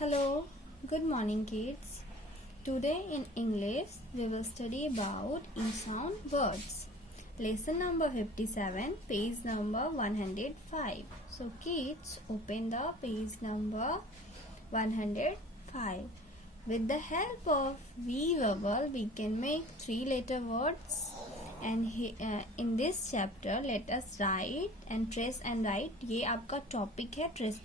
Hello, good morning kids. Today in English we will study about e-sound words. Lesson number 57, page number 105. So kids, open the page number 105. With the help of V-vowel we can make 3-letter words. And in this chapter let us write and trace and write. ये आपका topic है trace.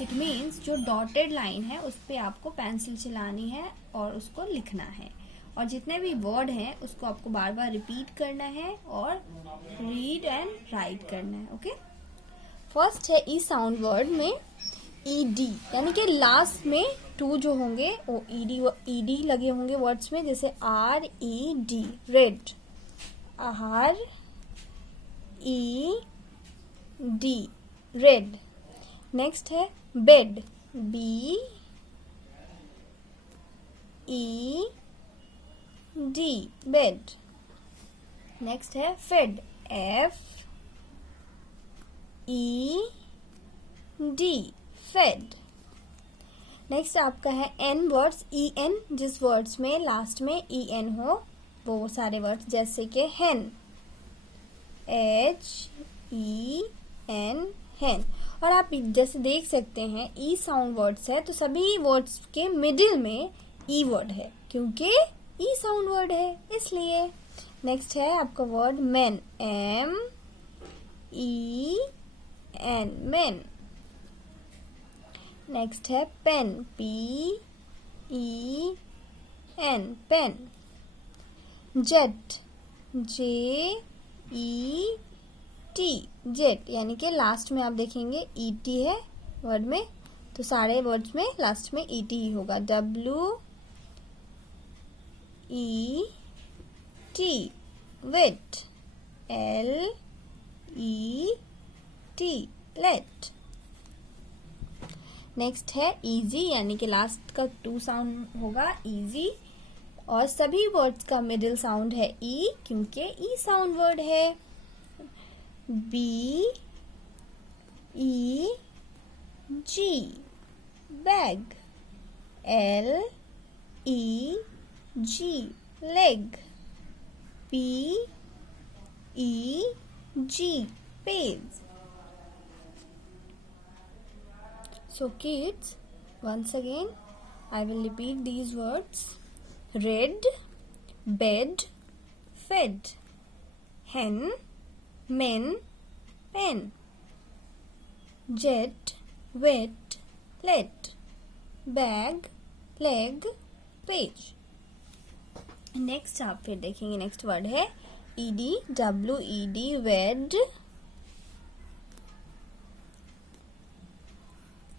It means जो dotted line है उस पे आपको pencil चलानी है और उसको लिखना है, और जितने भी वर्ड हैं उसको आपको बार बार रिपीट करना है और रीड एंड राइट करना है. ओके, फर्स्ट है ई साउंड वर्ड में ईडी, यानी कि लास्ट में टू जो होंगे वो ईडी लगे होंगे वर्ड्स में, जैसे R E D, red, R E D, red. Next है bed, B E D, bed. Next है fed, F E D, fed. Next आपका है एन वर्ड्स, ई एन, जिस वर्ड्स में लास्ट में ई एन हो वो सारे वर्ड्स, जैसे कि हेन, एच ई एन, हेन. और आप जैसे देख सकते हैं ई साउंड वर्ड्स है तो सभी वर्ड्स के मिडिल में ई वर्ड है, क्योंकि ई साउंड वर्ड है इसलिए. नेक्स्ट है आपका word man, M E N, man. Next है pen, P E N, pen. Jet, J E T, jet, यानी कि लास्ट में आप देखेंगे ई टी है वर्ड में, तो सारे वर्ड्स में लास्ट में ई टी ही होगा. W E T, wait, L E T, let. Next है इजी, यानी कि लास्ट का टू साउंड होगा इजी, और सभी वर्ड्स का मिडिल साउंड है ई, क्योंकि ई साउंड वर्ड है. B E ji, bag, L E G, leg, P E ji, page. So kids, once again I will repeat these words: red, bed, fed, hen, men, pen, jet, wet, let, bag, leg, page. Next आप फिर देखेंगे, next word है E D, W E D, wed,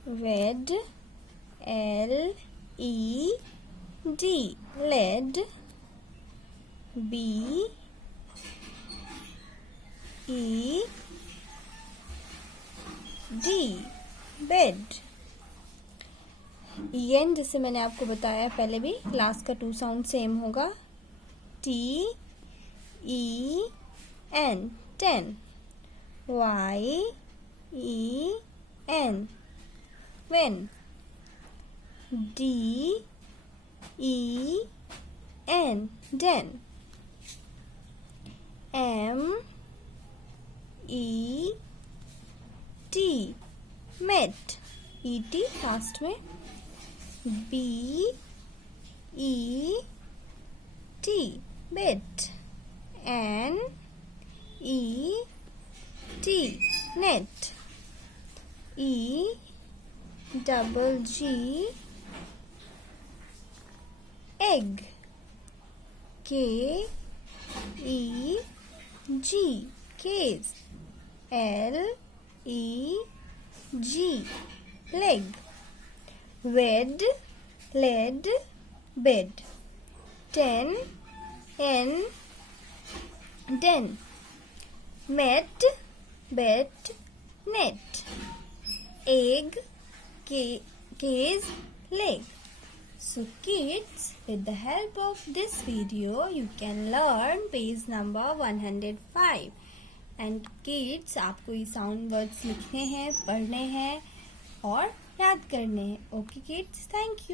wed, L E D, led, B E D, bed. En, जैसे मैंने आपको बताया पहले भी, लास्ट का टू साउंड सेम होगा. T E N, ten. Y E N, wen. D E N, den. M E T, met, E T last में. B E T, bet. N E T, net. E double G, egg. के E G, keg. L E G, leg. Wed, led, bed. Ten, en, den. Met, bet, net. Egg, keg, leg. So kids, with the help of this video you can learn page number 105. And kids, आपको ये sound words लिखने हैं, पढ़ने हैं और याद करने हैं. Okay kids, thank you.